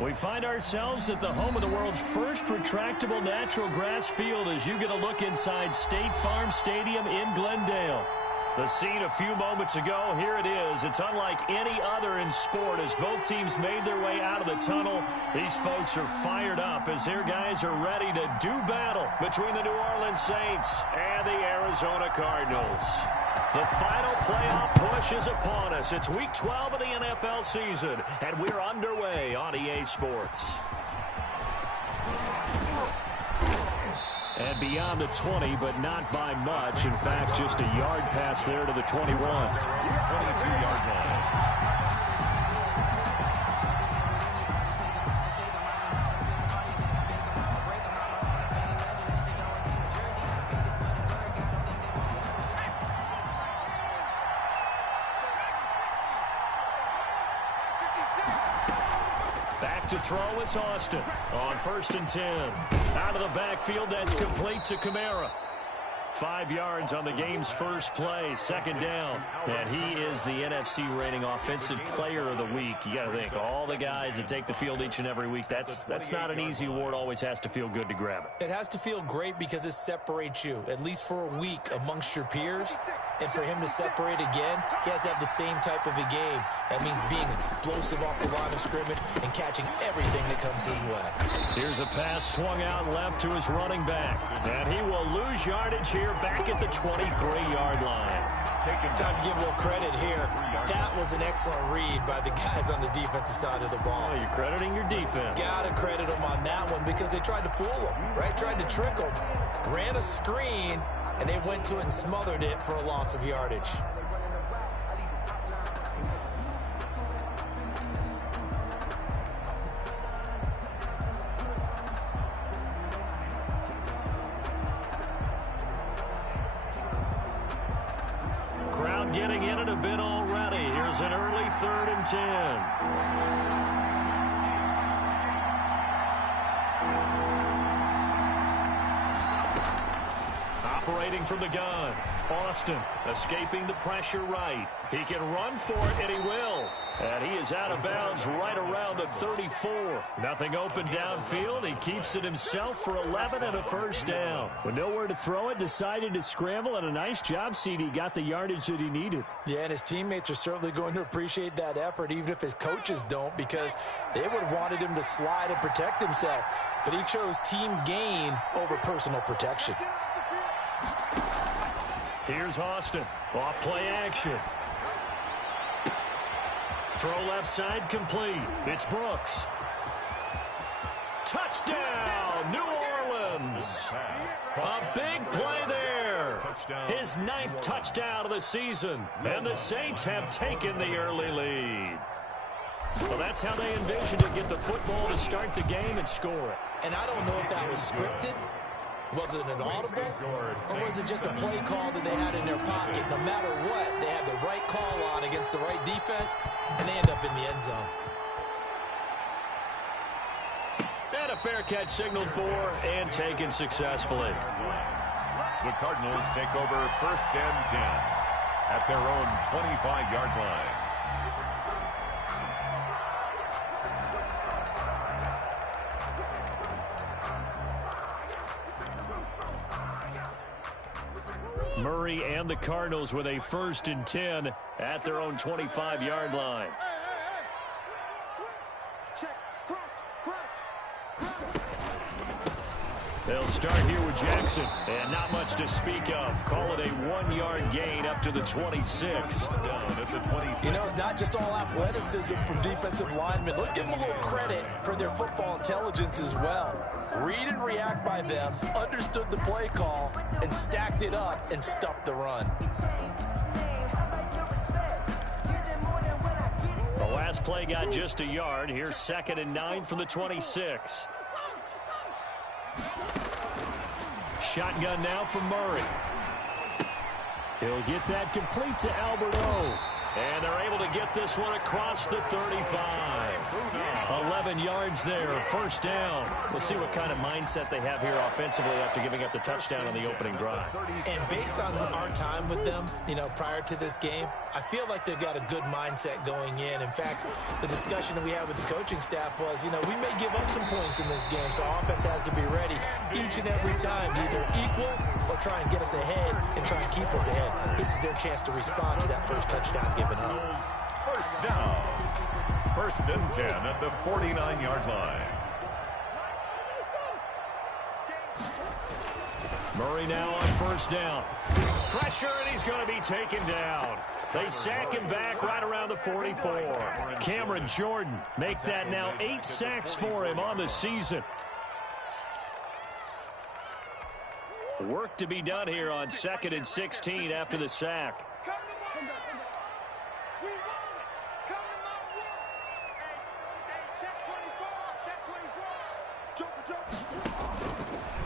We find ourselves at the home of the world's first retractable natural grass field as you get a look inside State Farm Stadium in Glendale. The scene a few moments ago, here it is. It's unlike any other in sport as both teams made their way out of the tunnel. These folks are fired up as their guys are ready to do battle between the New Orleans Saints and the Arizona Cardinals. The final playoff push is upon us. It's Week 12 of the NFL season, and we're underway on EA Sports. And beyond the 20, but not by much. In fact, just a yard pass there to the 21. 22-yard line. To throw is Austin on 1st and 10. Out of the backfield, that's complete to Kamara. 5 yards on the game's first play, 2nd down. And he is the NFC reigning offensive player of the week. You got to think, all the guys that take the field each and every week, that's not an easy award. Always has to feel good to grab it. It has to feel great because it separates you, at least for a week, amongst your peers. And for him to separate again, he has to have the same type of a game. That means being explosive off the line of scrimmage and catching everything that comes his way. Here's a pass swung out left to his running back. And he will lose yardage here back at the 23-yard line. Time to give a little credit here. That was an excellent read by the guys on the defensive side of the ball. Well, you're crediting your defense. Got to credit them on that one because they tried to fool him, right? Tried to trick him. Ran a screen, and they went to it and smothered it for a loss of yardage. Crowd getting in it a bit already. Here's an early 3rd and 10. Operating from the gun, Austin escaping the pressure right. He can run for it, and he will. And he is out of bounds right around the 34. Nothing open downfield. He keeps it himself for 11 and a 1st down. With nowhere to throw it, decided to scramble, and a nice job, CD. Got the yardage that he needed. Yeah, and his teammates are certainly going to appreciate that effort, even if his coaches don't, because they would have wanted him to slide and protect himself. But he chose team gain over personal protection. Here's Austin. Off play action. Throw left side complete. It's Brooks. Touchdown, New Orleans. A big play there. His 9th touchdown of the season. And the Saints have taken the early lead. Well, that's how they envisioned to get the football to start the game and score it. And I don't know if that was scripted. Was it an audible, or was it just a play call that they had in their pocket? No matter what, they had the right call on against the right defense, and they end up in the end zone. And a fair catch signaled for and taken successfully. The Cardinals take over 1st and 10 at their own 25-yard line. Murray and the Cardinals with a 1st and 10 at their own 25-yard line. They'll start here with Jackson, and not much to speak of. Call it a 1-yard gain up to the 26. Down at the 26. You know, it's not just all athleticism from defensive linemen. Let's give them a little credit for their football intelligence as well. Read and react by them, understood the play call, and stacked it up and stuffed the run. The last play got just a yard. Here's 2nd and 9 from the 26. Shotgun now from Murray. He'll get that complete to Albert O. And they're able to get this one across the 35. 11 yards there, first down. We'll see what kind of mindset they have here offensively after giving up the touchdown on the opening drive. And based on our time with them, prior to this game, I feel like they've got a good mindset going in. In fact, the discussion that we had with the coaching staff was, we may give up some points in this game, so our offense has to be ready each and every time to either equal or try and get us ahead and try and keep us ahead. This is their chance to respond to that first touchdown given up. First down. First and 10 at the 49-yard line. Murray now on first down. Pressure, and he's going to be taken down. They sack him back right around the 44. Cameron Jordan make that now 8 sacks for him on the season. Work to be done here on 2nd and 16 after the sack.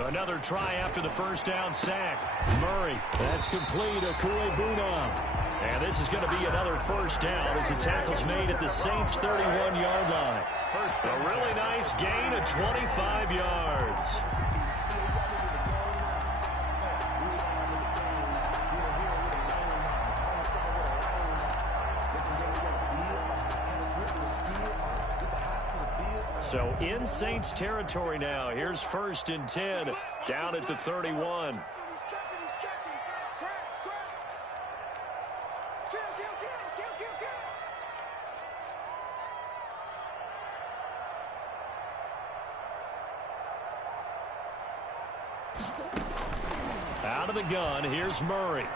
Another try after the first down sack. Murray, that's complete. Okuebuna. And this is going to be another first down as the tackle's made at the Saints' 31-yard line. A really nice gain of 25 yards. So in Saints territory now. Here's 1st and 10 down at the 31. Out of the gun, here's Murray.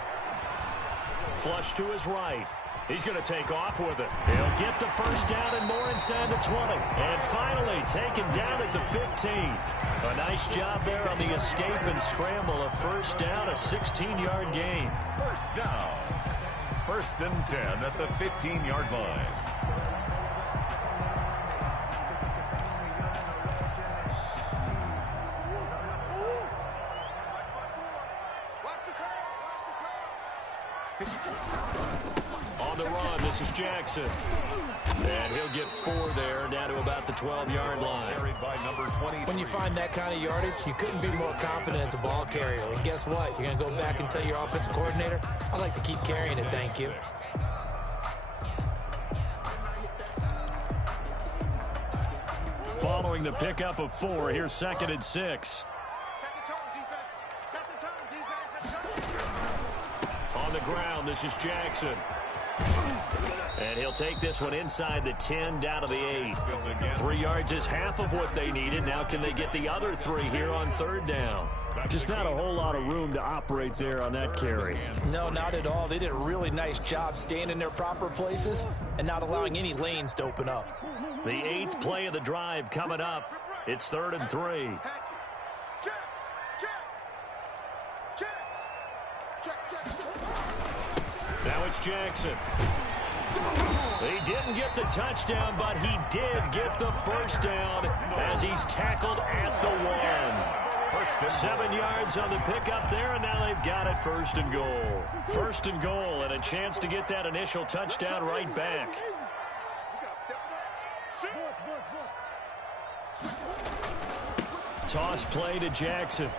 Flush to his right. He's going to take off with it. He'll get the first down and more inside the 20. And finally taken down at the 15. A nice job there on the escape and scramble. A first down, a 16-yard gain. First down. 1st and 10 at the 15-yard line. On the run, this is Jackson. And he'll get 4 there, down to about the 12-yard line. When you find that kind of yardage, you couldn't be more confident as a ball carrier. And guess what? You're going to go back and tell your offensive coordinator, I'd like to keep carrying it, thank you. Following the pickup of 4, here's 2nd and 6. On the ground, this is Jackson. And he'll take this one inside the 10, down to the 8. 3 yards is half of what they needed. Now can they get the other 3 here on 3rd down? Just not a whole lot of room to operate there on that carry. No, not at all. They did a really nice job staying in their proper places and not allowing any lanes to open up. The 8th play of the drive coming up. It's 3rd and 3. Now it's Jackson. He didn't get the touchdown, but he did get the first down as he's tackled at the 1. 7 yards on the pickup there, and now they've got it 1st and goal. 1st and goal, and a chance to get that initial touchdown right back. Toss play to Jackson.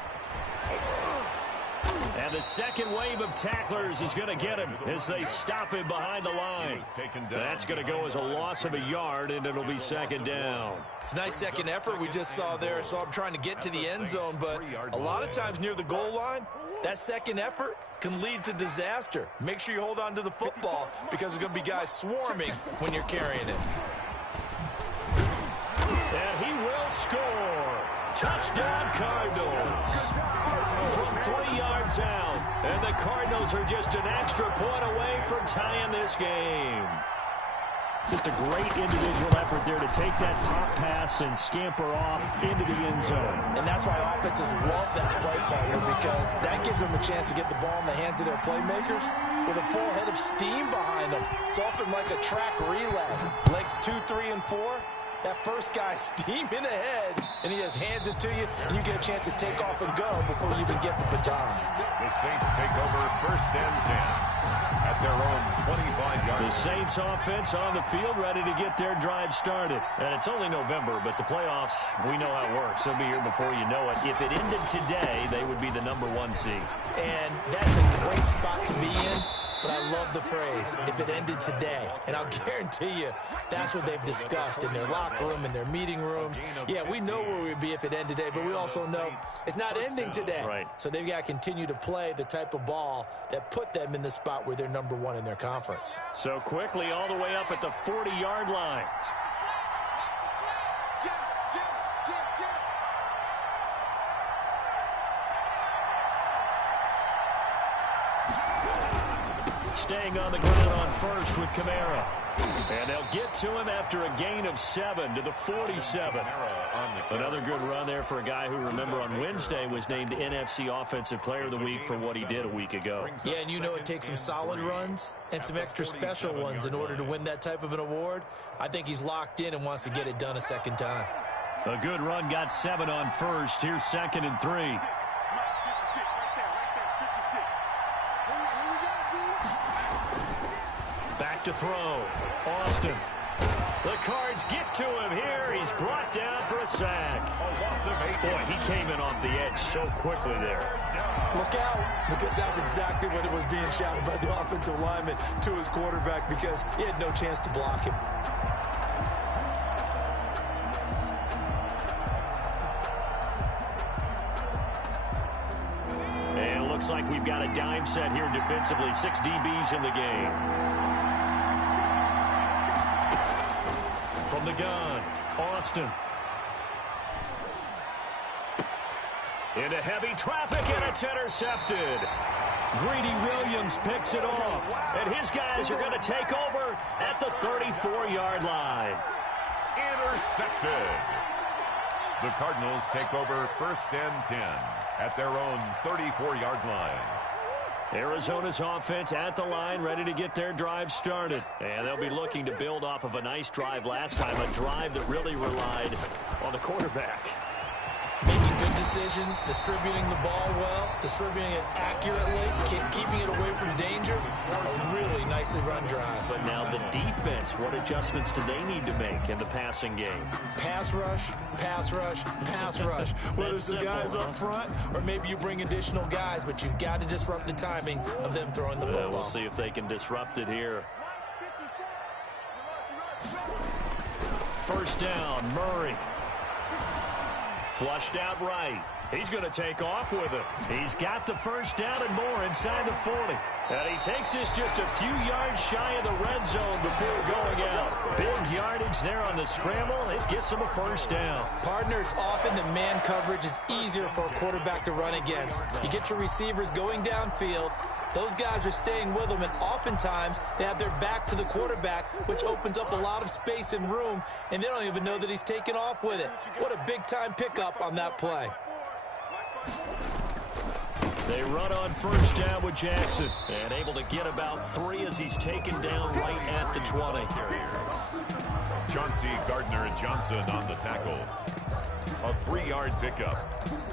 And the second wave of tacklers is going to get him as they stop him behind the line. That's going to go as a loss of a yard, and it'll be 2nd down. It's a nice second effort we just saw there. So I'm trying to get to the end zone, but a lot of times near the goal line, that second effort can lead to disaster. Make sure you hold on to the football because there's going to be guys swarming when you're carrying it. And he will score. Touchdown, Cardinals. From 3 yards out, and the Cardinals are just an extra point away from tying this game. Just a great individual effort there to take that pop pass and scamper off into the end zone. And that's why offenses love that play partner, because that gives them a chance to get the ball in the hands of their playmakers with a full head of steam behind them. It's often like a track relay. Legs 2, 3, and 4. That first guy steaming ahead, and he just hands it to you, and you get a chance to take off and go before you even get the baton. The Saints take over 1st and 10 at their own 25-yard The Saints offense on the field, ready to get their drive started. And it's only November, but the playoffs, we know how it works. They'll be here before you know it. If it ended today, they would be the #1 seed. And that's a great spot to be in, but I love the phrase, if it ended today. And I'll guarantee you, that's what they've discussed in their locker room, in their meeting rooms. Yeah, we know where we'd be if it ended today, but we also know it's not ending today. Right. So they've got to continue to play the type of ball that put them in the spot where they're #1 in their conference. So quickly all the way up at the 40-yard line. Staying on the ground on first with Kamara. And they'll get to him after a gain of 7 to the 47. Another good run there for a guy who, remember, on Wednesday was named NFC Offensive Player of the Week for what he did a week ago. Yeah, and you know it takes some solid runs and some extra special ones in order to win that type of an award. I think he's locked in and wants to get it done a second time. A good run, got 7 on first. Here's 2nd and 3. Back to throw. Austin. The Cards get to him here. He's brought down for a sack. Boy, he came in off the edge so quickly there. Look out, because that's exactly what it was being shouted by the offensive lineman to his quarterback, because he had no chance to block him. And it looks like we've got a dime set here defensively. 6 DBs in the game. From the gun, Austin. Into heavy traffic, and it's intercepted. Greedy Williams picks it off, and his guys are going to take over at the 34-yard line. Intercepted. The Cardinals take over 1st and 10 at their own 34-yard line. Arizona's offense at the line, ready to get their drive started. And they'll be looking to build off of a nice drive last time, a drive that really relied on the quarterback. Making good decisions, distributing the ball well, distributing it accurately, keeping it away from danger. A really nicely run drive. But now the defense, what adjustments do they need to make in the passing game? Pass rush, pass rush, pass rush. Whether it's the guys up front or maybe you bring additional guys, but you've got to disrupt the timing of them throwing the football. We'll see if they can disrupt it here. 1st down, Murray. Flushed out right. He's going to take off with it. He's got the 1st down and more inside the 40. And he takes this just a few yards shy of the red zone before going out. Big yardage there on the scramble. It gets him a 1st down. Partner, it's often that man coverage is easier for a quarterback to run against. You get your receivers going downfield. Those guys are staying with them, and oftentimes they have their back to the quarterback, which opens up a lot of space and room, and they don't even know that he's taken off with it. What a big-time pickup on that play. They run on 1st down with Jackson, and able to get about 3 as he's taken down right at the 20. Chauncey Gardner-Johnson on the tackle. A 3-yard pickup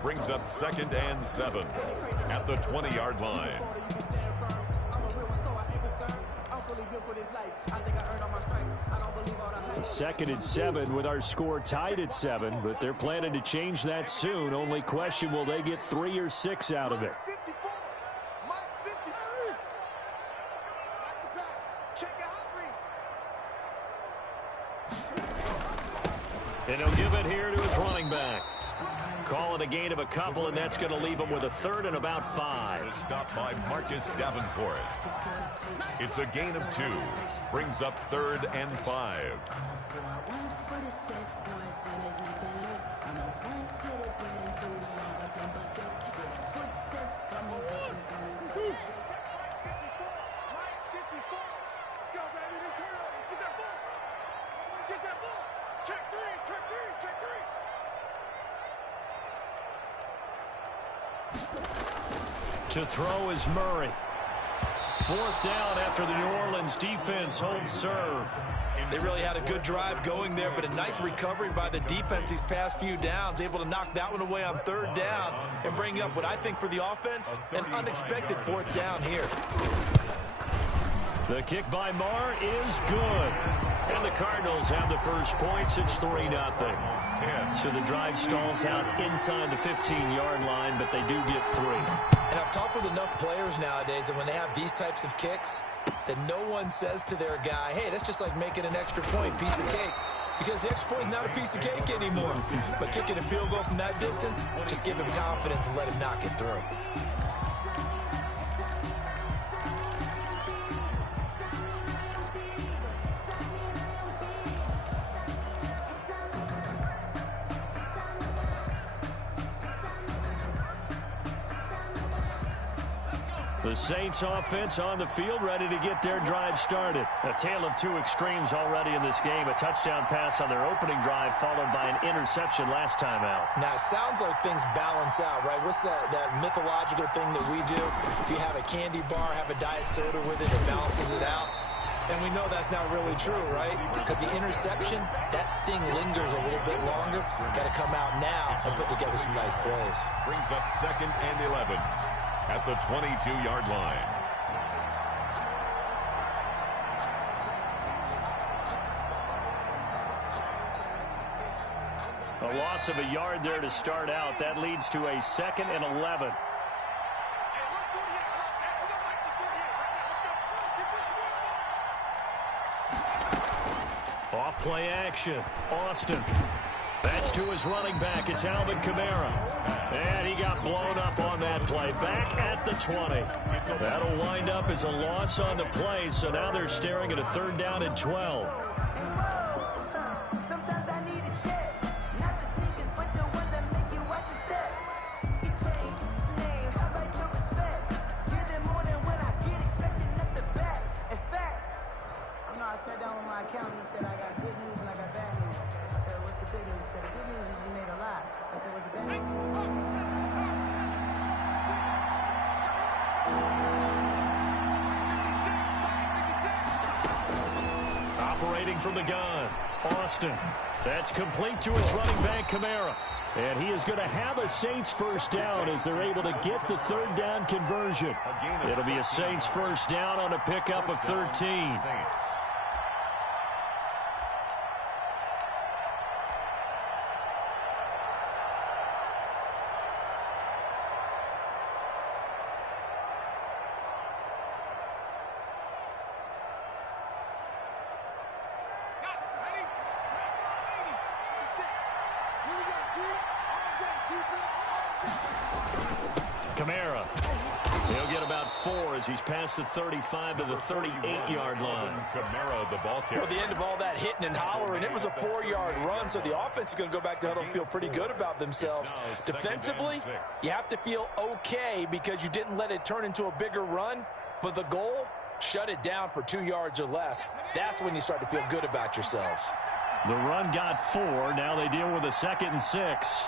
brings up 2nd and 7 at the 20-yard line. 2nd and 7 with our score tied at 7, but they're planning to change that soon. Only question, will they get 3 or 6 out of it? And he'll give it here to his running back. Calling a gain of a couple, and that's going to leave him with a 3rd and about 5. Stopped by Marcus Davenport. It's a gain of 2. Brings up 3rd and 5. To throw is Murray. 4th down after the New Orleans defense holds serve. They really had a good drive going there, but a nice recovery by the defense these past few downs, able to knock that one away on 3rd down and bring up what I think for the offense, an unexpected 4th down here. The kick by Marr is good. And the Cardinals have the first points. It's 3-0. So the drive stalls out inside the 15-yard line, but they do get 3. And I've talked with enough players nowadays that when they have these types of kicks, that no one says to their guy, hey, that's just like making an extra point, piece of cake. Because the extra point is not a piece of cake anymore. But kicking a field goal from that distance, just give him confidence and let him knock it through. The Saints offense on the field, ready to get their drive started. A tale of two extremes already in this game. A touchdown pass on their opening drive, followed by an interception last time out. Now, it sounds like things balance out, right? What's that mythological thing that we do? If you have a candy bar, have a diet soda with it, it balances it out. And we know that's not really true, right? Because the interception, that sting lingers a little bit longer. Got to come out now and put together some nice plays. Brings up 2nd and 11. At the 22-yard line. A loss of a yard there to start out. That leads to a 2nd and 11. Off play action. Austin. That's to his running back. It's Alvin Kamara. And he got blown up on that play. Back at the 20. That'll wind up as a loss on the play. So now they're staring at a 3rd down and 12. Operating from the gun, Austin. That's complete to his running back, Kamara. And he is going to have a Saints first down as they're able to get the 3rd down conversion. It'll be a Saints first down on a pickup of 13. Kamara. He'll get about 4 as he's past the 35 to the 38-yard line. Kamara, the ball carrier. Well, the end of all that hitting and hollering, it was a 4-yard run, so the offense is going to go back to huddle and feel pretty good about themselves. Defensively, you have to feel okay because you didn't let it turn into a bigger run, but the goal, shut it down for 2 yards or less. That's when you start to feel good about yourselves. The run got 4. Now they deal with a 2nd and 6.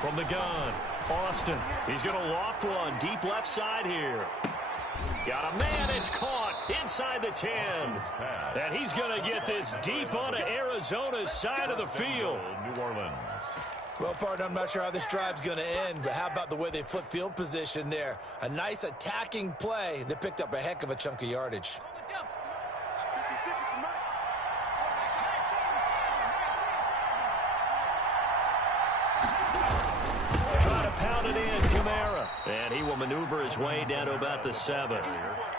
From the gun, Austin. He's going to loft one deep left side here. Got a man. It's caught inside the 10. And he's going to get this deep onto Arizona's side of the field. New Orleans. Well, partner, I'm not sure how this drive's going to end, but how about the way they flip field position there? A nice attacking play that picked up a heck of a chunk of yardage. And he will maneuver his way down to about the 7.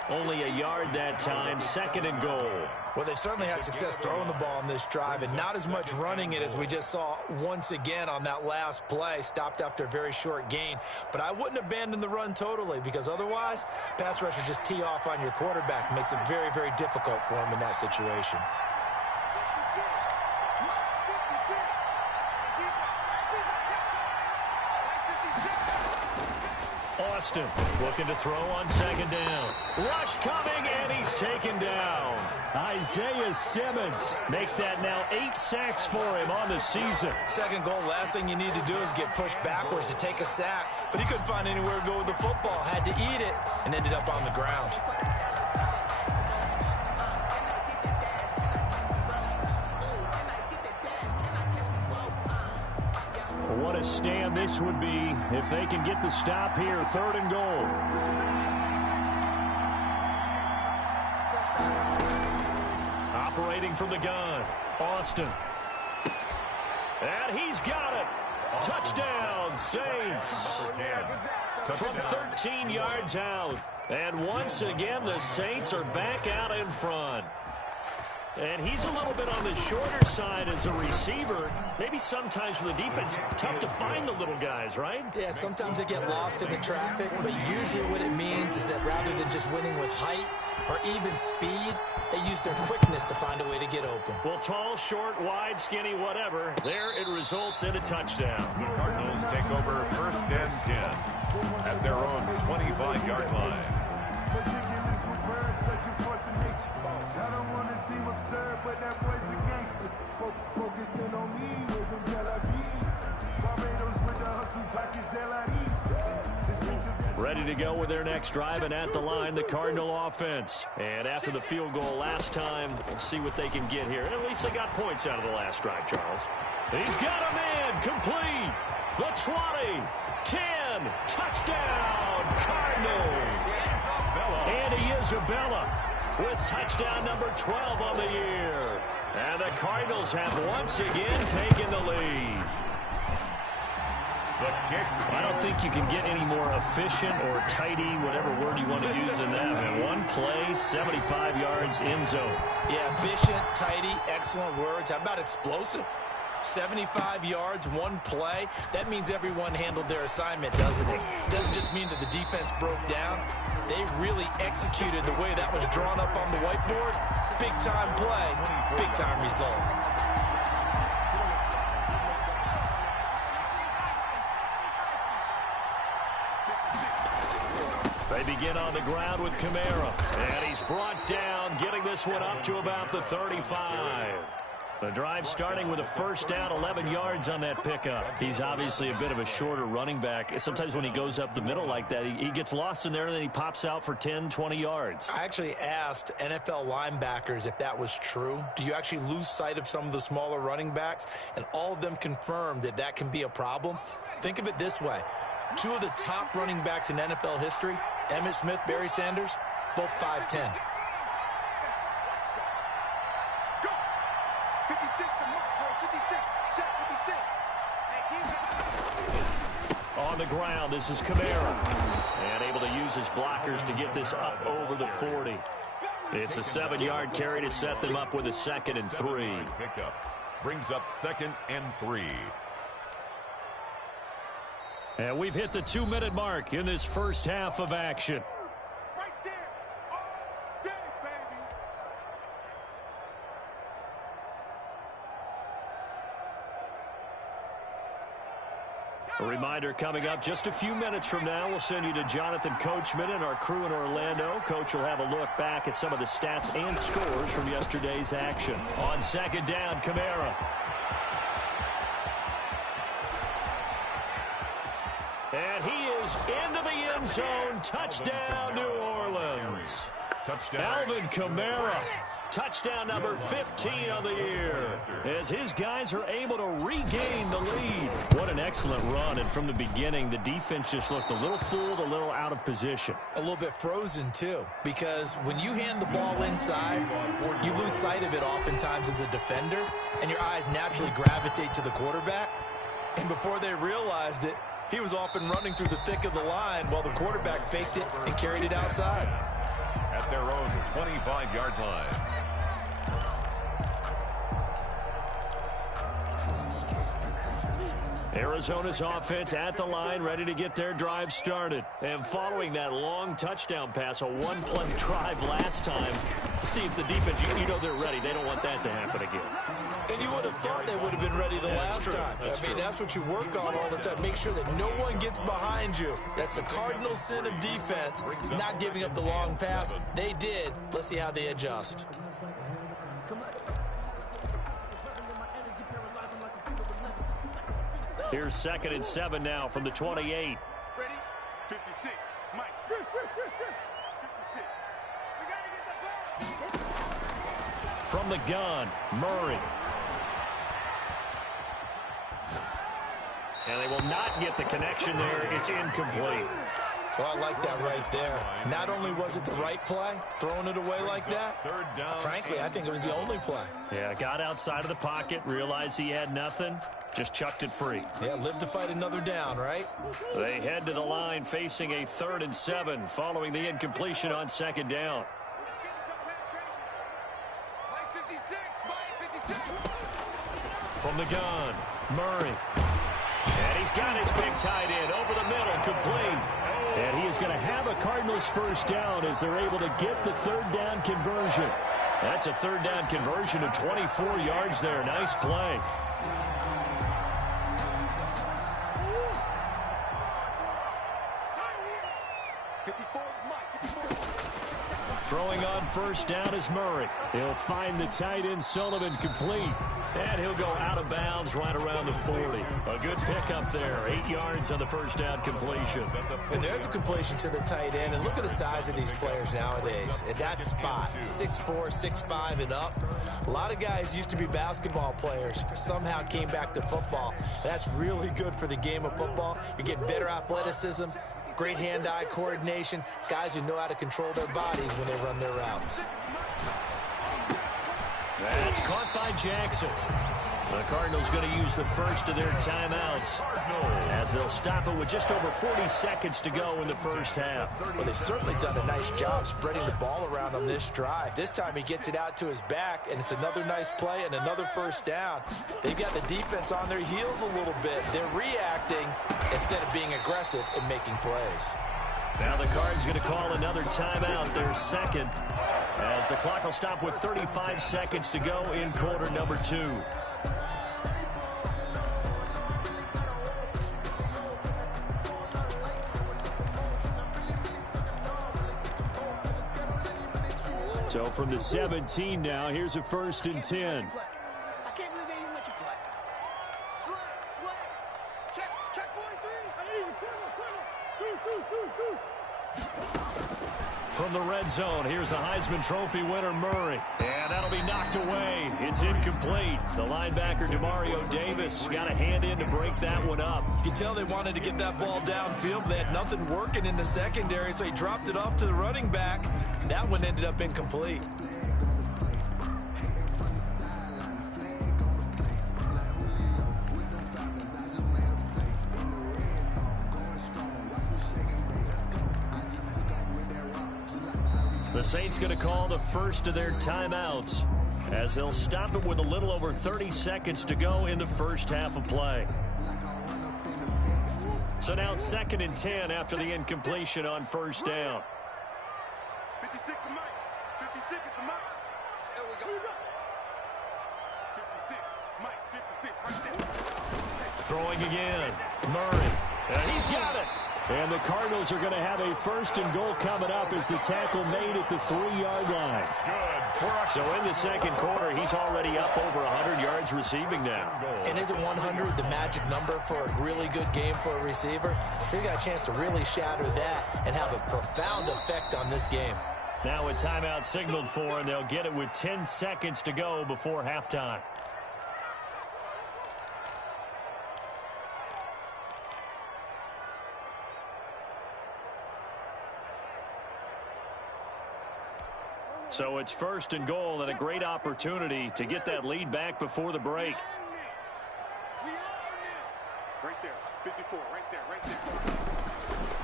Only a yard that time, 2nd and goal. Well, they've certainly had success throwing the ball on this drive, and not as much running it as we just saw once again on that last play, stopped after a very short gain. But I wouldn't abandon the run totally, because otherwise, pass rushers just tee off on your quarterback. Makes it very, very difficult for him in that situation. Austin looking to throw on 2nd down. Rush coming, and he's taken down. Isaiah Simmons make that now 8 sacks for him on the season. 2nd goal, last thing you need to do is get pushed backwards to take a sack. But he couldn't find anywhere to go with the football. Had to eat it and ended up on the ground. What a stand this would be if they can get the stop here. 3rd and goal. Operating from the gun, Austin. And he's got it. Touchdown, Saints. From 13 yards out. And once again, the Saints are back out in front. And he's a little bit on the shorter side as a receiver. Maybe sometimes for the defense, tough to find the little guys, right? Yeah, sometimes they get lost in the traffic, but usually what it means is that rather than just winning with height or even speed, they use their quickness to find a way to get open. Well, tall, short, wide, skinny, whatever. There it results in a touchdown. The Cardinals take over 1st and 10 at their own 25-yard line. Focusing on me, from Tel Aviv. Barbados with the hustle pockets, Ready to go with their next drive, and at the line, the Cardinal offense. And after the field goal last time, we'll see what they can get here. At least they got points out of the last drive, Charles. He's got a man, complete. The 20, 10, touchdown, Cardinals. Andy Isabella with touchdown number 12 on the year. And the Cardinals have once again taken the lead. I don't think you can get any more efficient or tidy, whatever word you want to use in that. And one play, 75 yards in zone. Yeah, efficient, tidy, excellent words. How about explosive? 75 yards, one play. That means everyone handled their assignment, doesn't it? Doesn't just mean that the defense broke down. They really executed the way that was drawn up on the whiteboard. Big-time play, big-time result. They begin on the ground with Kamara. And he's brought down, getting this one up to about the 35. The drive starting with a first down, 11 yards on that pickup. He's obviously a bit of a shorter running back. Sometimes when he goes up the middle like that, he gets lost in there, and then he pops out for 10, 20 yards. I actually asked NFL linebackers if that was true. Do you actually lose sight of some of the smaller running backs? And all of them confirmed that that can be a problem. Think of it this way. Two of the top running backs in NFL history, Emmitt Smith, Barry Sanders, both 5'10". On the ground, this is Kamara. And able to use his blockers to get this up over the 40. It's a 7-yard carry to set them up with a 2nd and 3. Pickup brings up 2nd and 3. And we've hit the 2-minute mark in this first half of action. right there, all day, baby. A reminder coming up just a few minutes from now, we'll send you to Jonathan Coachman and our crew in Orlando. Coach will have a look back at some of the stats and scores from yesterday's action. On 2nd down, Kamara. And he is into the end zone. Touchdown, New Orleans. Touchdown. Alvin Kamara. Touchdown number 15 on the year, as his guys are able to regain the lead. What an excellent run, and from the beginning, the defense just looked a little fooled, a little out of position. A little bit frozen, too, because when you hand the ball inside, you lose sight of it oftentimes as a defender, and your eyes naturally gravitate to the quarterback. And before they realized it, he was off and running through the thick of the line while the quarterback faked it and carried it outside. At their own 25-yard line. Arizona's offense at the line, ready to get their drive started. And following that long touchdown pass, a one-play drive last time, see if the defense, you know they're ready. They don't want that to happen again. And you would have thought they would have been ready the last time. I mean, that's what you work on all the time. Make sure that no one gets behind you. That's the cardinal sin of defense, not giving up the long pass. They did. Let's see how they adjust. Here's 2nd and 7 now from the 28. Ready? 56. Mike. 56. We got to get the ball. From the gun, Murray. And they will not get the connection there. It's incomplete. Well, I like that right there. Not only was it the right play, throwing it away like that, frankly, I think it was the only play. Yeah, got outside of the pocket, realized he had nothing, just chucked it free. Yeah, live to fight another down, right? They head to the line facing a 3rd and 7 following the incompletion on 2nd down. From the gun, Murray. And he's got his big tight end over the middle, complete. And he is going to have a Cardinals first down as they're able to get the 3rd down conversion. That's a 3rd down conversion of 24 yards there. Nice play. Throwing on first down is Murray. He'll find the tight end Sullivan complete. And he'll go out of bounds right around the 40. A good pickup there. 8 yards on the first down completion. And there's a completion to the tight end. And look at the size of these players nowadays. At that spot, 6'4", 6'5", and up. A lot of guys used to be basketball players. Somehow came back to football. That's really good for the game of football. You're getting better athleticism. Great hand-eye coordination. Guys who know how to control their bodies when they run their routes. That's caught by Jackson. The Cardinals going to use the first of their timeouts as they'll stop it with just over 40 seconds to go in the first half. Well, they've certainly done a nice job spreading the ball around on this drive. This time he gets it out to his back, and it's another nice play and another first down. They've got the defense on their heels a little bit. They're reacting instead of being aggressive and making plays. Now the Cards going to call another timeout, their second, as the clock will stop with 35 seconds to go in quarter number 2. So from the 17 now, here's a 1st and 10. I can't believe they even let you play. Slay. Check 43. From the red zone, here's the Heisman Trophy winner, Murray. And that'll be knocked away. It's incomplete. The linebacker, Demario Davis, got a hand in to break that one up. You can tell they wanted to get that ball downfield. They had nothing working in the secondary, so he dropped it off to the running back. That one ended up incomplete. The Saints going to call the first of their timeouts as they'll stop it with a little over 30 seconds to go in the first half of play. So now 2nd and 10 after the incompletion on first down. 56 to Mike. 56 is the Mike. There we go. 56. Mike, 56. Right there. Throwing again. Murray. And he's got it. And the Cardinals are going to have a 1st and goal coming up as the tackle made at the 3-yard line. So in the second quarter, he's already up over 100 yards receiving now. And isn't 100 the magic number for a really good game for a receiver? So he got a chance to really shatter that and have a profound effect on this game. Now a timeout signaled for, and they'll get it with 10 seconds to go before halftime. So it's 1st and goal and a great opportunity to get that lead back before the break. Right there. 54. Right there.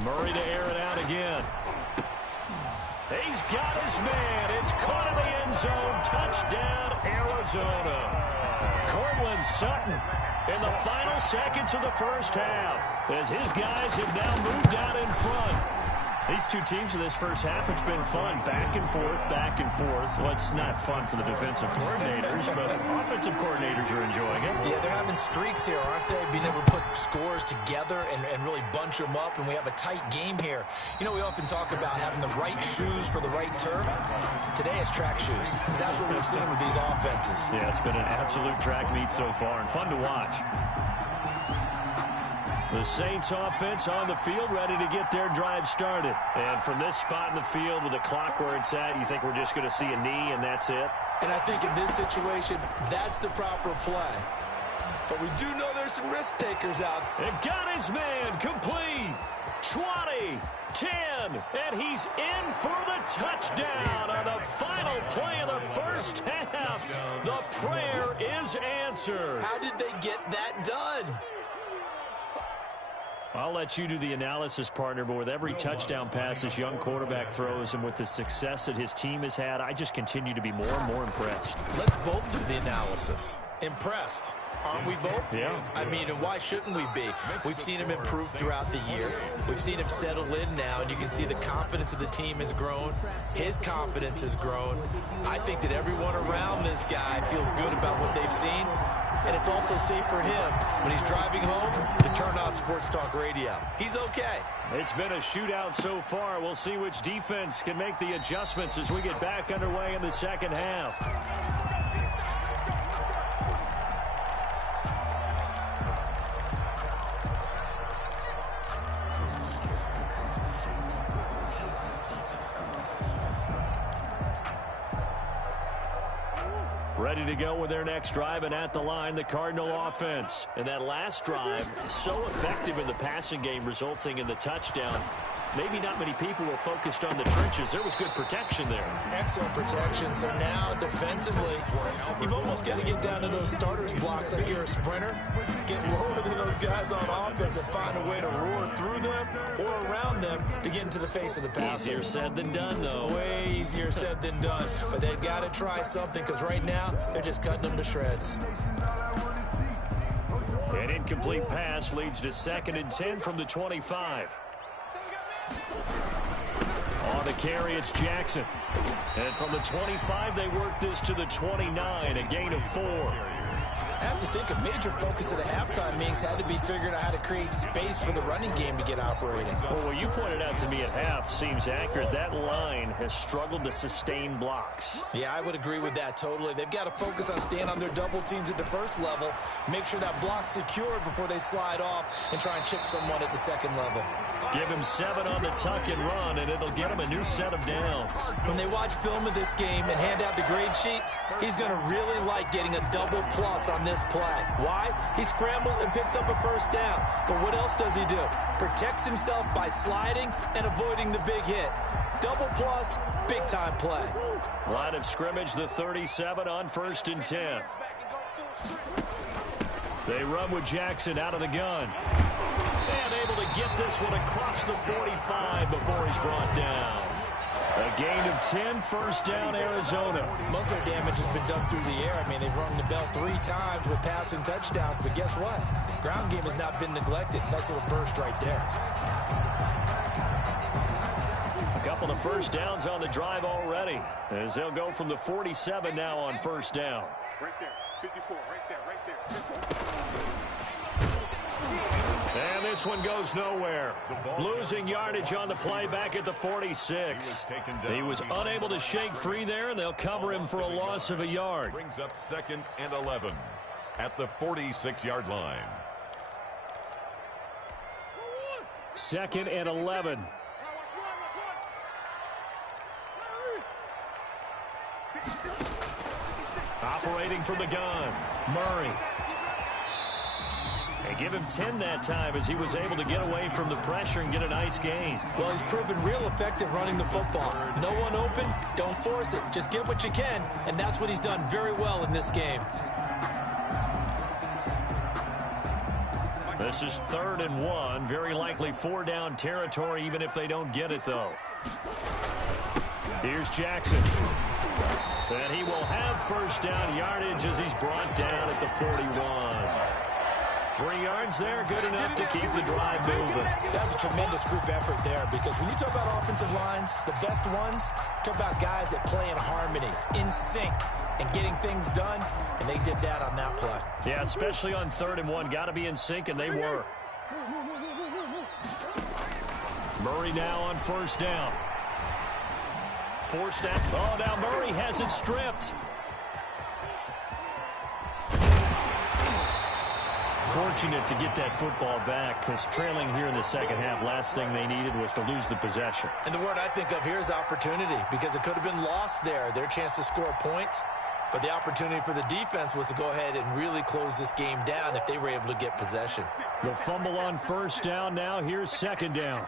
Murray to air it out again. He's got his man. It's caught in the end zone. Touchdown, Arizona. Cortland Sutton in the final seconds of the first half as his guys have now moved out in front. These two teams in this first half, it's been fun. Back and forth, back and forth. Well, it's not fun for the defensive coordinators, but offensive coordinators are enjoying it. Yeah, they're having streaks here, aren't they? Being able to put scores together and really bunch them up, and we have a tight game here. You know, we often talk about having the right shoes for the right turf. Today it's track shoes. That's what we've seen with these offenses. Yeah, it's been an absolute track meet so far, and fun to watch. The Saints offense on the field, ready to get their drive started. And from this spot in the field with the clock where it's at, you think we're just going to see a knee and that's it? And I think in this situation, that's the proper play. But we do know there's some risk takers out. And got his man complete. 20, 10, and he's in for the touchdown on the final play of the first half. The prayer is answered. How did they get that done? I'll let you do the analysis, partner, but with every touchdown pass this young quarterback throws and with the success that his team has had, I just continue to be more and more impressed. Let's both do the analysis. Impressed. Aren't we both? Yeah. I mean, and why shouldn't we be? We've seen him improve throughout the year. We've seen him settle in now, and you can see the confidence of the team has grown. His confidence has grown. I think that everyone around this guy feels good about what they've seen, and it's also safe for him when he's driving home to turn on Sports Talk Radio. He's okay. It's been a shootout so far. We'll see which defense can make the adjustments as we get back underway in the second half. Ready to go with their next drive, and at the line, the Cardinal offense. And that last drive, so effective in the passing game, resulting in the touchdown. Maybe not many people were focused on the trenches. There was good protection there. Excellent protection. So now, defensively, you've almost got to get down to those starters blocks like you're a sprinter. Get lower than those guys on offense and find a way to roar through them or around them to get into the face of the passer. Easier said than done, though. Way easier said than done. But they've got to try something because right now, they're just cutting them to shreds. An incomplete pass leads to 2nd and 10 from the 25. On the carry, it's Jackson. And from the 25, they work this to the 29, a gain of 4. I have to think a major focus of the halftime meetings had to be figuring out how to create space for the running game to get operating. Well, what you pointed out to me at half seems accurate. That line has struggled to sustain blocks. Yeah, I would agree with that totally. They've got to focus on staying on their double teams at the first level, make sure that block's secured before they slide off and try and chip someone at the second level. Give him 7 on the tuck and run, and it'll get him a new set of downs. When they watch film of this game and hand out the grade sheets, he's going to really like getting a double plus on this play. Why? He scrambles and picks up a first down. But what else does he do? Protects himself by sliding and avoiding the big hit. Double plus, big-time play. Line of scrimmage, the 37 on 1st and 10. They run with Jackson out of the gun. And able to get this one across the 45 before he's brought down. A gain of 10, first down, Arizona. Most of their damage has been done through the air. I mean, they've rung the bell 3 times with passing touchdowns, but guess what? Ground game has not been neglected. Nice little burst right there. A couple of first downs on the drive already, as they'll go from the 47 now on first down. Right there, 54, right there, right there. And this one goes nowhere. Losing yardage on the play back at the 46. He was unable to shake free there, and they'll cover him for a loss of a yard. Brings up 2nd and 11 at the 46-yard line. 2nd and 11. Operating from the gun, Murray. They give him 10 that time as he was able to get away from the pressure and get a nice gain. Well, he's proven real effective running the football. No one open, don't force it. Just get what you can, and that's what he's done very well in this game. This is 3rd and 1. Very likely 4-down territory, even if they don't get it, though. Here's Jackson. And he will have first down yardage as he's brought down at the 41. 3 yards there, good enough to keep the drive moving. That's a tremendous group effort there because when you talk about offensive lines, the best ones, talk about guys that play in harmony, in sync, and getting things done, and they did that on that play. Yeah, especially on 3rd and 1. Got to be in sync, and they were. Murray now on first down. Forced that. Oh, now Murray has it stripped. Fortunate to get that football back because trailing here in the second half, last thing they needed was to lose the possession. And the word I think of here is opportunity because it could have been lost there. Their chance to score points. But the opportunity for the defense was to go ahead and really close this game down if they were able to get possession. The fumble on first down. Now here's second down.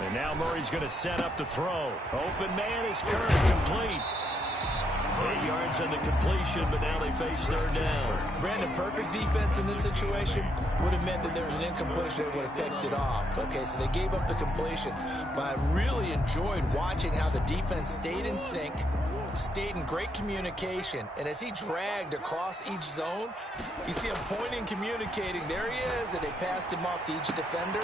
And now Murray's going to set up to throw. Open man is Kirk, complete. 8 yards on the completion, but now they face third down. Brandon, perfect defense in this situation would have meant that there was an incompletion. They would have picked it off. Okay, so they gave up the completion. But I really enjoyed watching how the defense stayed in sync, stayed in great communication, and as he dragged across each zone, you see him pointing, communicating. There he is, and they passed him off to each defender.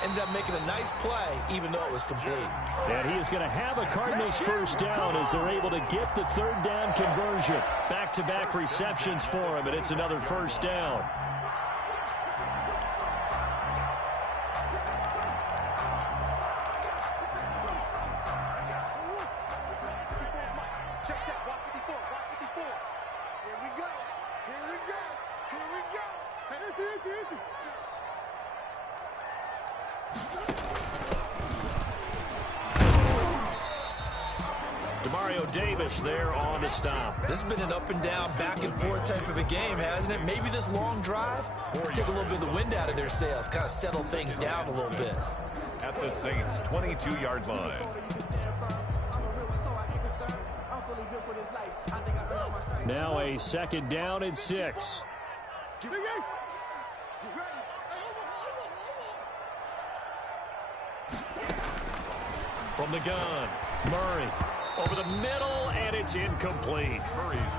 Ended up making a nice play, even though it was complete. And he is going to have a Cardinals first down as they're able to get the third down conversion. Back-to-back receptions for him, and it's another first down. Check, check. Watch 54. Watch 54. Here we go. Here we go. Here we go. Demario Davis there on the stop. This has been an up-and-down, back-and-forth type of a game, hasn't it? Maybe this long drive take a little bit of the wind out of their sails, kind of settle things down a little bit. At the Saints' 22-yard line. Now a second down and 6. From the gun, Murray over the middle, and it's incomplete.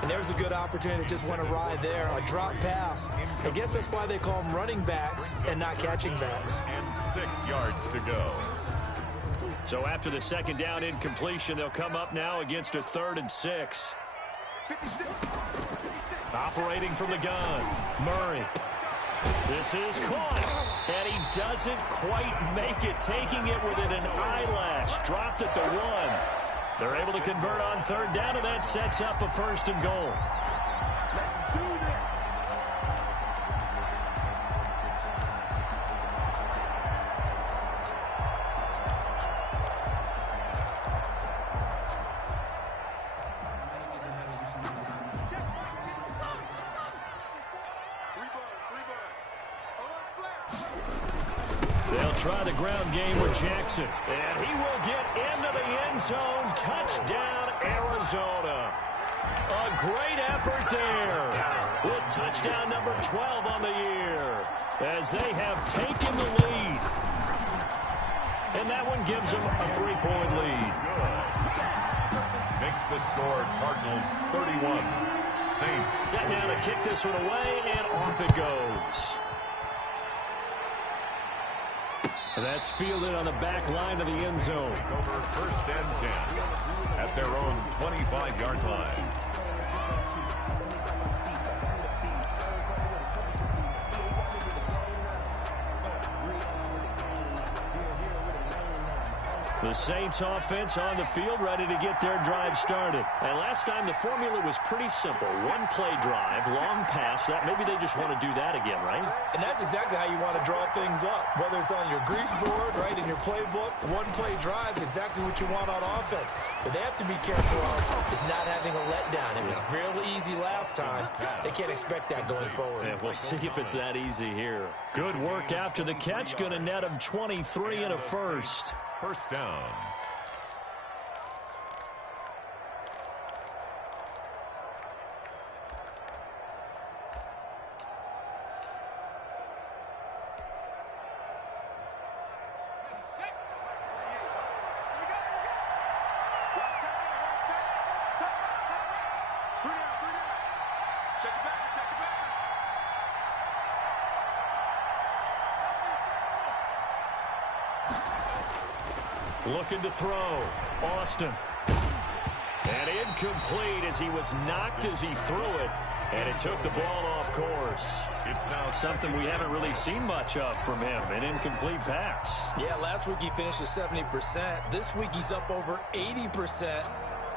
And there's a good opportunity to just want to ride there. A drop pass. I guess that's why they call them running backs and not catching backs. And 6 yards to go. So after the second down incompletion, they'll come up now against a 3rd and 6. Operating from the gun, Murray. This is caught, and he doesn't quite make it, taking it within an eyelash. Dropped at the 1. They're able to convert on third down, and that sets up a 1st and goal. They'll try the ground game with Jackson, and he will get into the end zone. Touchdown, Arizona. A great effort there with touchdown number 12 on the year as they have taken the lead. And that one gives them a 3-point lead. Makes the score Cardinals 31. Saints. Set now to kick this one away, and off it goes. And that's fielded on the back line of the end zone. Over 1st and 10 at their own 25-yard line. The Saints offense on the field, ready to get their drive started. And last time the formula was pretty simple. One play drive, long pass. That maybe they just want to do that again, right? And that's exactly how you want to draw things up. Whether it's on your grease board, right, in your playbook, one play drive is exactly what you want on offense. But they have to be careful of is not having a letdown. It was real easy last time. They can't expect that going forward. Yeah, we'll see if it's that easy here. Good work after the catch. Going to net him 23 and a 1st. First down. Looking to throw. Austin. And incomplete as he was knocked as he threw it. And it took the ball off course. It's now something we haven't really seen much of from him, an incomplete pass. Yeah, last week he finished at 70%. This week he's up over 80%.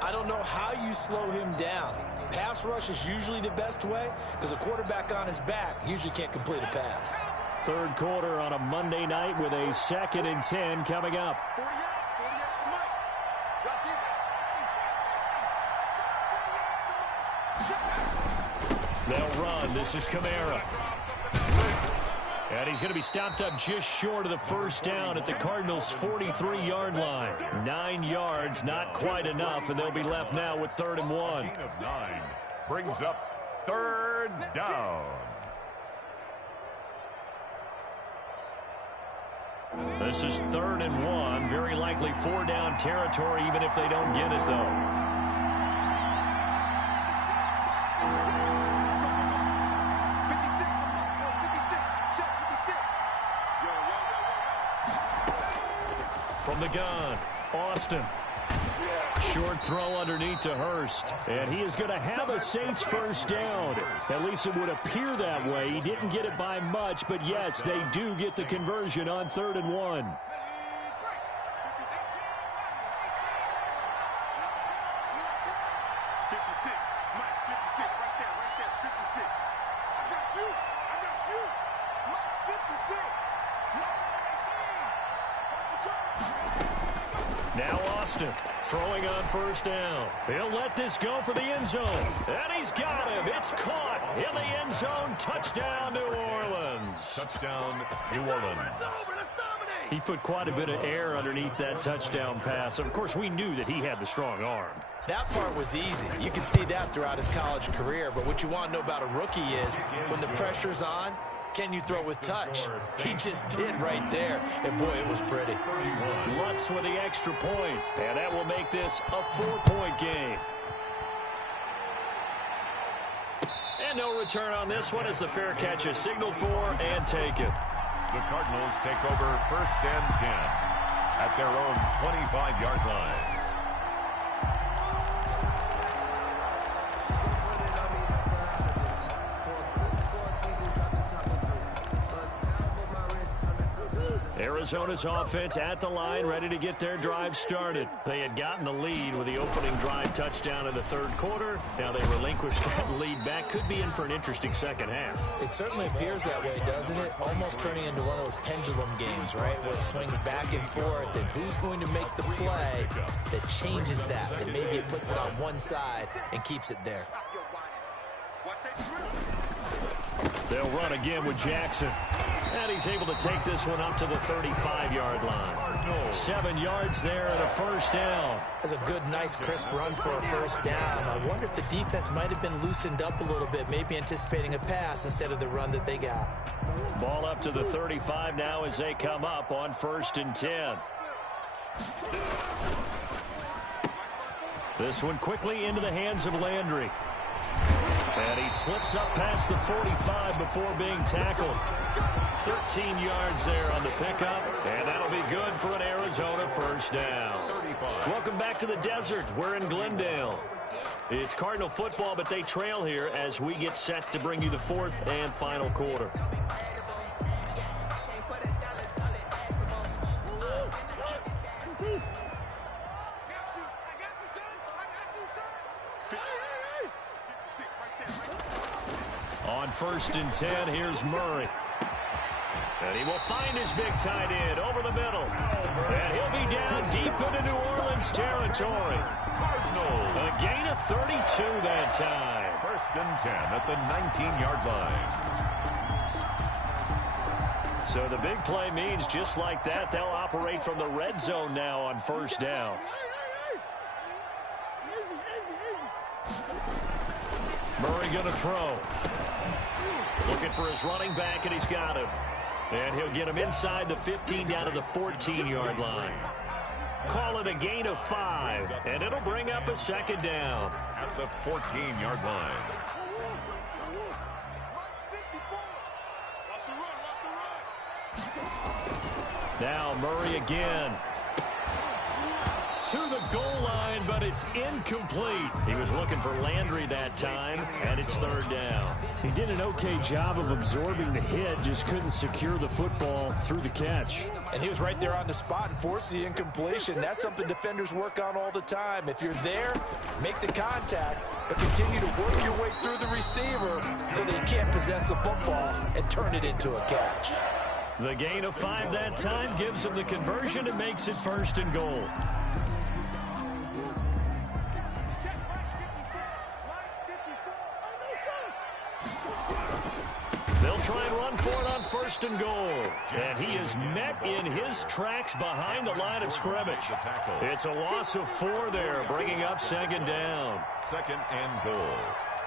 I don't know how you slow him down. Pass rush is usually the best way because a quarterback on his back usually can't complete a pass. Third quarter on a Monday night with a 2nd and 10 coming up. They'll run. This is Kamara. And he's going to be stopped up just short of the first down at the Cardinals' 43-yard line. 9 yards, not quite enough, and they'll be left now with 3rd and 1. 9 brings up 3rd down. This is 3rd and 1. Very likely 4-down territory, even if they don't get it, though. From the gun, Austin. Short throw underneath to Hurst. And he is going to have a Saints first down. At least it would appear that way. He didn't get it by much, but yes, they do get the conversion on 3rd and 1. Now Austin throwing on first down. He'll let this go for the end zone. And he's got him. It's caught in the end zone. Touchdown, New Orleans. Touchdown, New Orleans. He put quite a bit of air underneath that touchdown pass. Of course, we knew that he had the strong arm. That part was easy. You can see that throughout his college career. But what you want to know about a rookie is when the pressure's on, can you throw with touch? He just did right there. And, boy, it was pretty. Lutz with the extra point. And that will make this a 4-point game. And no return on this one as the fair catch is signaled for and taken. The Cardinals take over 1st and 10 at their own 25-yard line. Arizona's offense at the line, ready to get their drive started. They had gotten the lead with the opening drive touchdown in the 3rd quarter. Now they relinquished that lead back. Could be in for an interesting second half. It certainly appears that way, doesn't it? Almost turning into one of those pendulum games, right, where it swings back and forth, and who's going to make the play that changes that maybe it puts it on one side and keeps it there. They'll run again with Jackson. And he's able to take this one up to the 35-yard line. 7 yards there and a first down. That's a good, nice, crisp run for a first down. I wonder if the defense might have been loosened up a little bit, maybe anticipating a pass instead of the run that they got. Ball up to the 35 now as they come up on 1st and 10. This one quickly into the hands of Landry. And he slips up past the 45 before being tackled. 13 yards there on the pickup, and that'll be good for an Arizona first down. 35. Welcome back to the desert. We're in Glendale. It's Cardinal football, but they trail here as we get set to bring you the 4th and final quarter. On 1st and 10, here's Murray. And he will find his big tight end over the middle. And he'll be down deep into New Orleans territory. Cardinals. A gain of 32 that time. 1st and 10 at the 19-yard line. So the big play means just like that, they'll operate from the red zone now on 1st down. Murray going to throw. Looking for his running back, and he's got him. And he'll get him inside the 15 down to the 14-yard line. Call it a gain of 5, and it'll bring up a 2nd down. At the 14-yard line. Now Murray again. To the goal line, but it's incomplete. He was looking for Landry that time, and it's 3rd down. He did an okay job of absorbing the hit, just couldn't secure the football through the catch. And he was right there on the spot and forced the incompletion. That's something defenders work on all the time. If you're there, make the contact, but continue to work your way through the receiver so that you can't possess the football and turn it into a catch. The gain of 5 that time gives him the conversion and makes it 1st and goal. try and run for it on 1st and goal. And he is met in his tracks behind the line of scrimmage. It's a loss of 4 there, bringing up 2nd down. 2nd and goal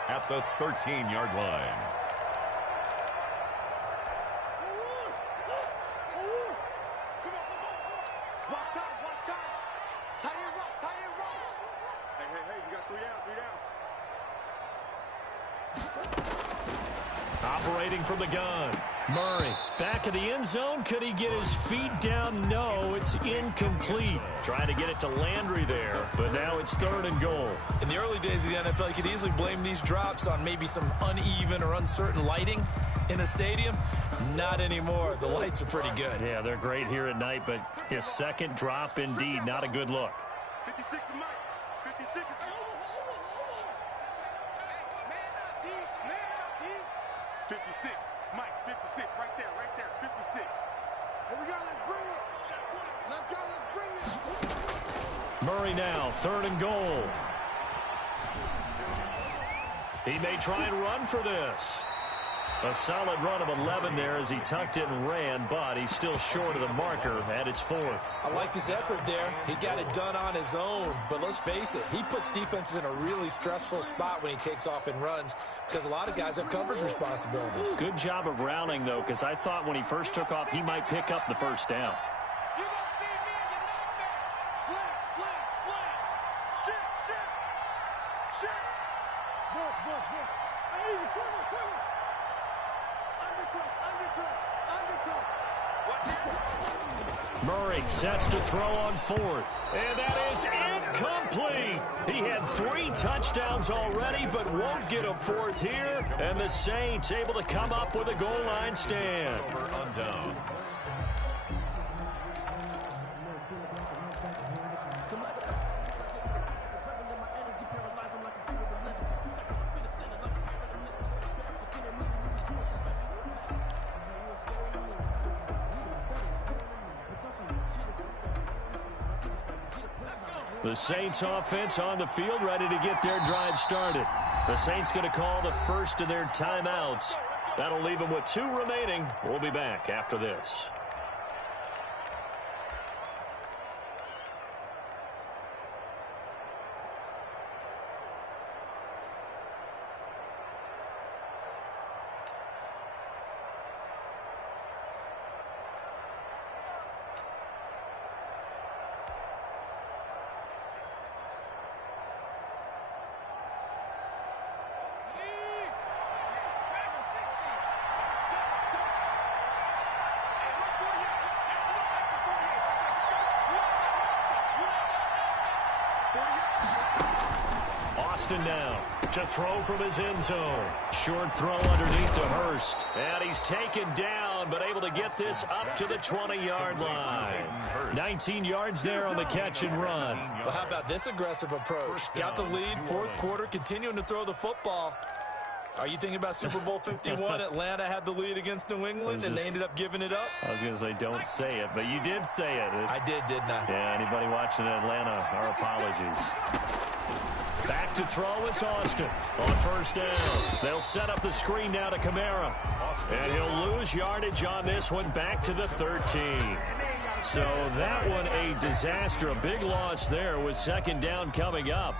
at the 13-yard line. Operating from the gun. Murray back of the end zone. Could he get his feet down? No, it's incomplete. Trying to get it to Landry there, but now it's 3rd and goal. In the early days of the NFL, you could easily blame these drops on maybe some uneven or uncertain lighting in a stadium. Not anymore. The lights are pretty good. Yeah, they're great here at night, but his 2nd drop, indeed, not a good look. 56 to Mike. 56 is... Man up, D. 56. Mike, 56. Right there, 56. Here we go, let's bring it. Let's go, let's bring it. Murray now, 3rd and goal. He may try and run for this. A solid run of 11 there as he tucked it and ran, but he's still short of the marker, and it's 4th. I liked his effort there. He got it done on his own, but let's face it, he puts defenses in a really stressful spot when he takes off and runs because a lot of guys have coverage responsibilities. Good job of rounding, though, because I thought when he first took off, he might pick up the 1st down. Murray sets to throw on 4th. And that is incomplete. He had 3 touchdowns already, but won't get a 4th here. And the Saints able to come up with a goal line stand. Over on downs. The Saints offense on the field, ready to get their drive started. The Saints going to call the first of their timeouts. That'll leave them with 2 remaining. We'll be back after this. Austin now to throw from his end zone. Short throw underneath to Hurst. And he's taken down, but able to get this up to the 20-yard line. 19 yards there on the catch and run. Well, how about this aggressive approach? Got the lead, 4th quarter, continuing to throw the football. Are you thinking about Super Bowl 51? Atlanta had the lead against New England, and they ended up giving it up? I was going to say, don't say it, but you did say it. I did, didn't I? Yeah, anybody watching Atlanta, our apologies. Back to throw is Austin on 1st down. They'll set up the screen now to Kamara. And he'll lose yardage on this one back to the 13. So that one a disaster. A big loss there with 2nd down coming up.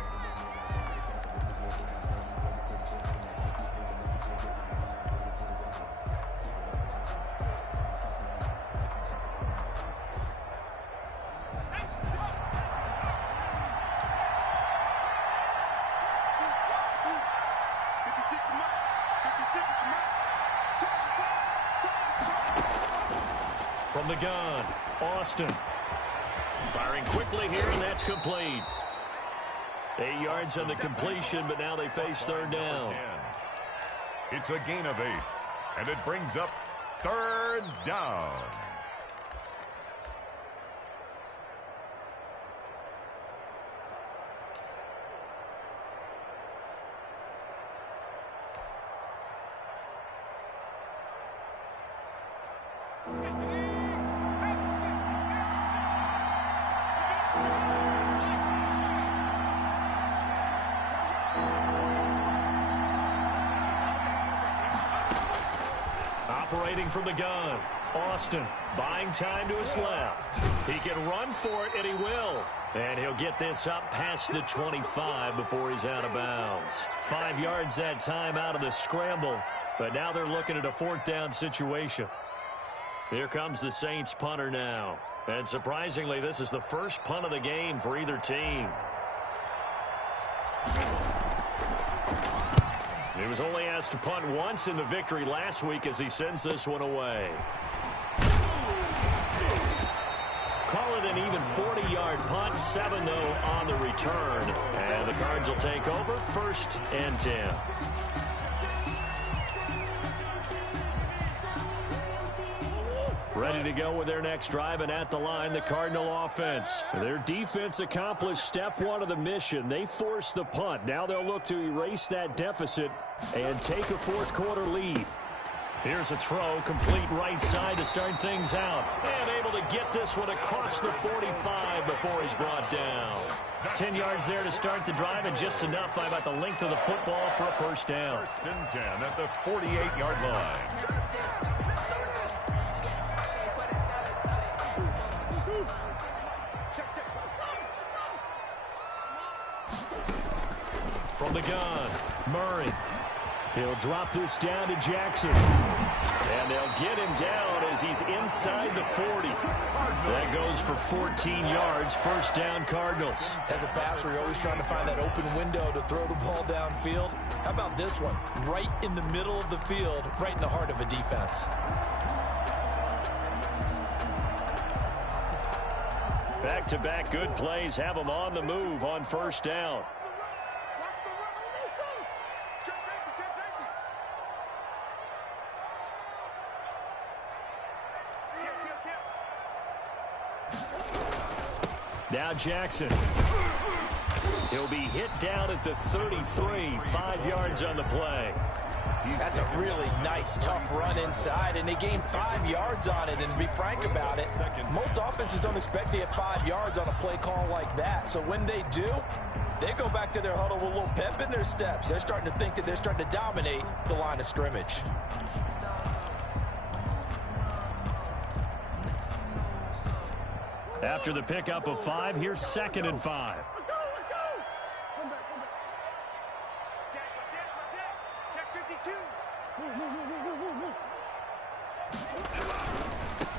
From the gun, Austin. Firing quickly here, and that's complete. 8 yards on the completion, but now they face 3rd down. It's a gain of 8, and it brings up 3rd down. Operating from the gun, Austin buying time to his left. He can run for it, and he will. And he'll get this up past the 25 before he's out of bounds. 5 yards that time out of the scramble, but now they're looking at a 4th down situation. Here comes the Saints punter now. And surprisingly, this is the first punt of the game for either team. He was only asked to punt once in the victory last week as he sends this one away. Call it an even 40-yard punt, 7 though on the return. And the Cards will take over 1st and 10. Ready to go with their next drive, and at the line, the Cardinal offense. Their defense accomplished step 1 of the mission. They forced the punt. Now they'll look to erase that deficit and take a 4th quarter lead. Here's a throw, complete right side to start things out. And able to get this one across the 45 before he's brought down. 10 yards there to start the drive, and just enough by about the length of the football for a 1st down. 1st and 10 at the 48-yard line. From the gun, Murray. He'll drop this down to Jackson. And they'll get him down as he's inside the 40. That goes for 14 yards, 1st down Cardinals. As a passer, you're always trying to find that open window to throw the ball downfield. How about this one? Right in the middle of the field, right in the heart of a defense. Back-to-back good plays have him on the move on 1st down. Now Jackson. He'll be hit down at the 33, 5 yards on the play. That's a really nice, tough run inside, and they gained 5 yards on it. And to be frank about it, most offenses don't expect to get 5 yards on a play call like that. So when they do, they go back to their huddle with a little pep in their steps. They're starting to think that they're starting to dominate the line of scrimmage. After the pickup of 5, here's 2nd and 5.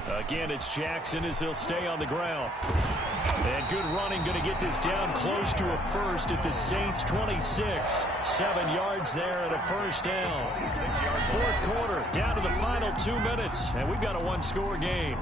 Again, it's Jackson as he'll stay on the ground. And good running, going to get this down close to a 1st at the Saints 26. 7 yards there and a 1st down. 4th quarter, down to the final 2 minutes, and we've got a 1-score game.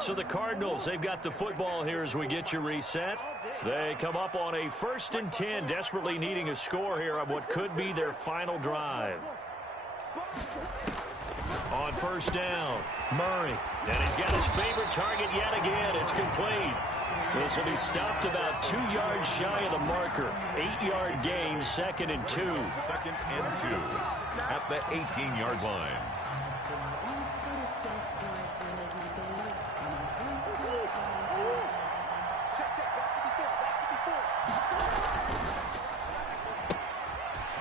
So the Cardinals, they've got the football here as we get you reset. They come up on a 1st and 10, desperately needing a score here on what could be their final drive. On 1st down, Murray. And he's got his favorite target yet again. It's complete. This will be stopped about 2 yards shy of the marker. 8-yard gain, 2nd and 2. 2nd and 2 at the 18-yard line.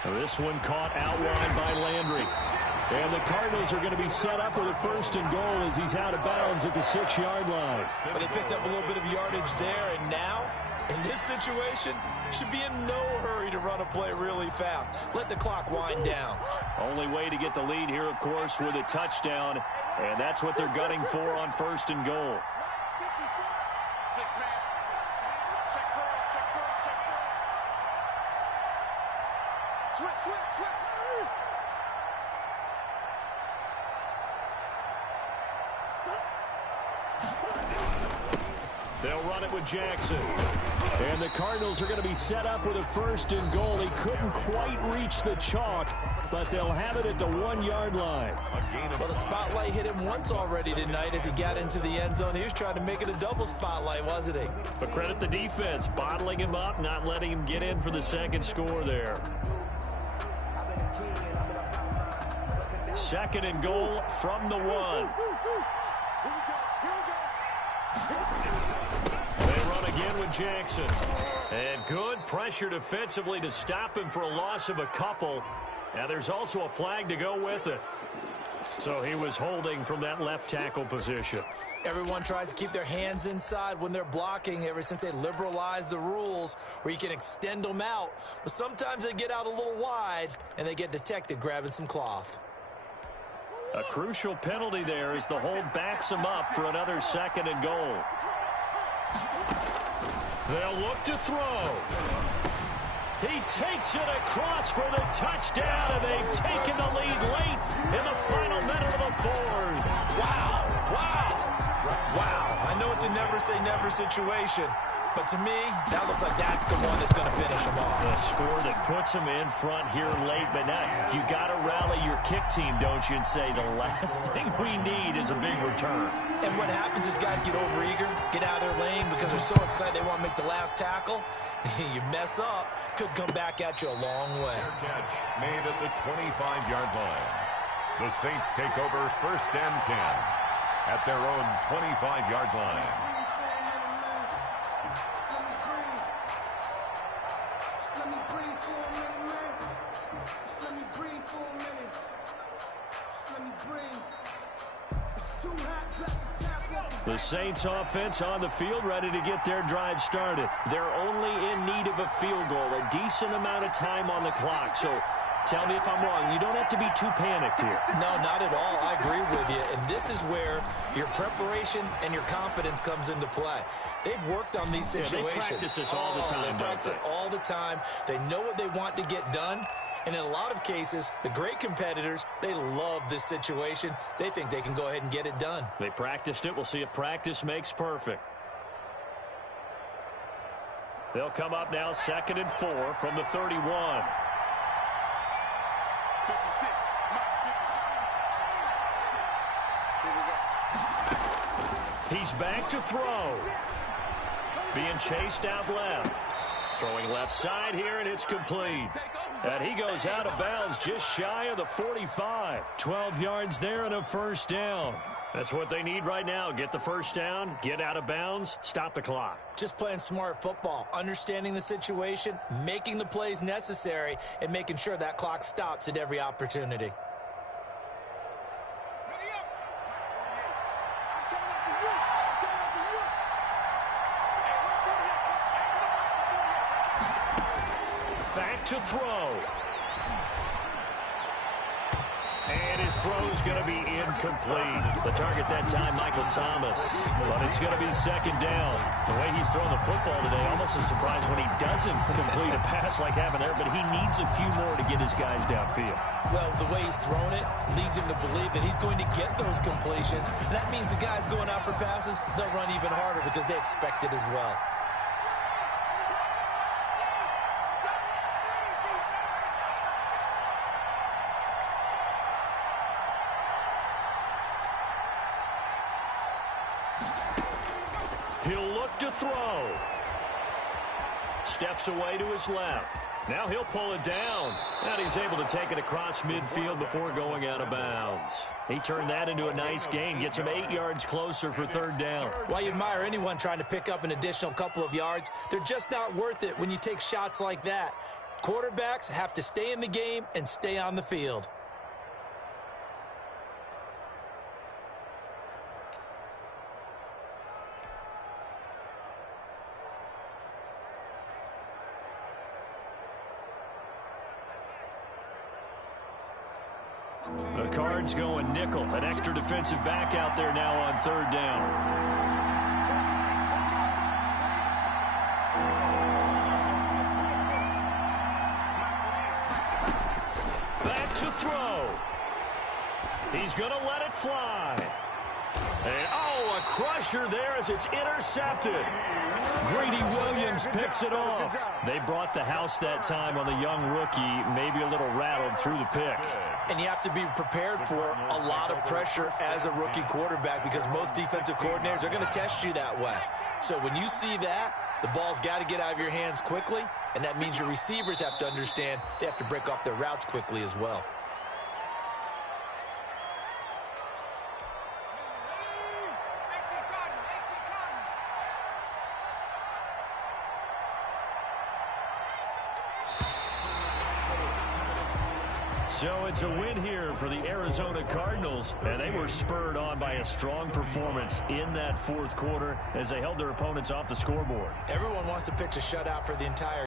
This one caught out wide by Landry. And the Cardinals are going to be set up with a 1st and goal as he's out of bounds at the 6-yard line. But they picked up a little bit of yardage there, and now, in this situation, should be in no hurry to run a play really fast. Let the clock wind down. Only way to get the lead here, of course, with a touchdown, and that's what they're gunning for on 1st and goal. 6-man. Check cross, check cross, check cross. Switch, switch, switch. They'll run it with Jackson. And the Cardinals are going to be set up with a 1st and goal. He couldn't quite reach the chalk, but they'll have it at the 1-yard line. Well, the spotlight hit him once already tonight as he got into the end zone. He was trying to make it a double spotlight, wasn't he? But credit the defense, bottling him up, not letting him get in for the 2nd score there. Second and goal from the 1. They run again with Jackson. And good pressure defensively to stop him for a loss of a couple. Now there's also a flag to go with it. So he was holding from that left tackle position. Everyone tries to keep their hands inside when they're blocking ever since they liberalized the rules where you can extend them out. But sometimes they get out a little wide and they get detected grabbing some cloth. A crucial penalty there as the hold backs him up for another second and goal. They'll look to throw. He takes it across for the touchdown, and they've taken the lead late in the final minute of the fourth. Wow, wow. Wow, I know it's a never-say-never situation, but to me, that looks like that's the one that's going to finish them off. A score that puts them in front here late, but now you got to rally your kick team, don't you, and say the last thing we need is a big return. And what happens is guys get overeager, get out of their lane because they're so excited they want to make the last tackle. You mess up, could come back at you a long way. Fair catch made at the 25-yard line. The Saints take over 1st and 10. At their own 25-yard line. The Saints offense on the field, ready to get their drive started. They're only in need of a field goal, a decent amount of time on the clock. So tell me if I'm wrong. You don't have to be too panicked here. No, not at all. I agree with you. And this is where your preparation and your confidence comes into play. They've worked on these situations. Yeah, they practice this all the time, they practice it all the time. They know what they want to get done. And in a lot of cases, the great competitors, they love this situation. They think they can go ahead and get it done. They practiced it. We'll see if practice makes perfect. They'll come up now 2nd and 4 from the 31. 56. He's back to throw. Being chased out left. Throwing left side here, and it's complete. And he goes out of bounds just shy of the 45. 12 yards there and a first down. That's what they need right now. Get the first down, get out of bounds, stop the clock. Just playing smart football, understanding the situation, making the plays necessary, and making sure that clock stops at every opportunity. Back to throw. And his throw's going to be incomplete. The target that time, Michael Thomas. But it's going to be 2nd down. The way he's thrown the football today, almost a surprise when he doesn't complete a pass like happened there, but he needs a few more to get his guys downfield. Well, the way he's thrown it leads him to believe that he's going to get those completions. And that means the guys going out for passes, they'll run even harder because they expect it as well. He'll look to throw. Steps away to his left. Now he'll pull it down. And he's able to take it across midfield before going out of bounds. He turned that into a nice gain. Gets him 8 yards closer for 3rd down. While you admire anyone trying to pick up an additional couple of yards, they're just not worth it when you take shots like that. Quarterbacks have to stay in the game and stay on the field. The Cards going nickel. An extra defensive back out there now on 3rd down. Back to throw. He's going to let it fly. And, oh, a crusher there as it's intercepted. Greedy Williams picks it off. They brought the house that time on the young rookie, maybe a little rattled through the pick. And you have to be prepared for a lot of pressure as a rookie quarterback because most defensive coordinators are going to test you that way. So when you see that, the ball's got to get out of your hands quickly, and that means your receivers have to understand they have to break off their routes quickly as well. So it's a win here for the Arizona Cardinals, and they were spurred on by a strong performance in that fourth quarter as they held their opponents off the scoreboard. Everyone wants to pitch a shutout for the entire